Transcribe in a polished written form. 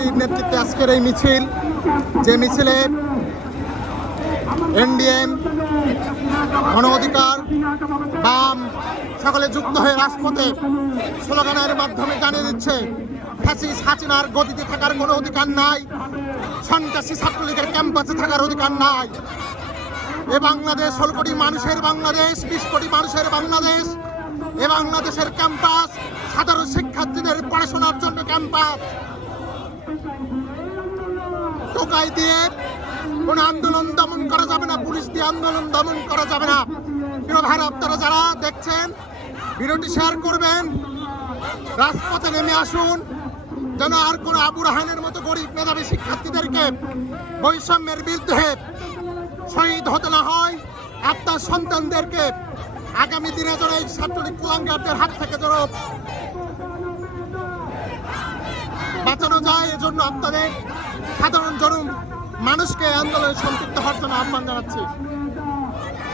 পার্টির নেতৃত্বে আজকের এই মিছিল, যে মিছিলে এনডিএম, গণ অধিকার, বাম সকলে যুক্ত হয়ে রাজপথে স্লোগানের মাধ্যমে জানিয়ে দিচ্ছে ফ্যাসিস্ট হাসিনার গদিতে থাকার কোনো অধিকার নাই, সন্ত্রাসী ছাত্রলীগের ক্যাম্পাসে থাকার অধিকার নাই। এ বাংলাদেশ 16 কোটি মানুষের বাংলাদেশ, 20 কোটি মানুষের বাংলাদেশ। এ বাংলাদেশের ক্যাম্পাস সাধারণ শিক্ষার্থীদের পড়াশোনার জন্য ক্যাম্পাস। টোকাই দিয়ে কোনো আন্দোলন দমন করা যাবে না, পুলিশ দিয়ে আন্দোলন দমন করা যাবে না। প্রিয় ভাই, আপনারা যারা দেখছেন ভিডিওটি শেয়ার করবেন, রাজপথে নেমে আসুন, যেন আর কোনো আবু রাহানের মতো গরিব মেধাবী শিক্ষার্থীদেরকে বৈষম্যের বিরুদ্ধে শহীদ হতে না হয়। আপনার সন্তানদেরকে আগামী দিনে যেন এই ছাত্রলীগ কুলাঙ্গারদের হাত থেকে যেন বাঁচানো যায়, এজন্য আপনাদের সাধারণ মানুষকে আন্দোলনে সম্পৃক্ত হওয়ার জন্য আহ্বান জানাচ্ছি।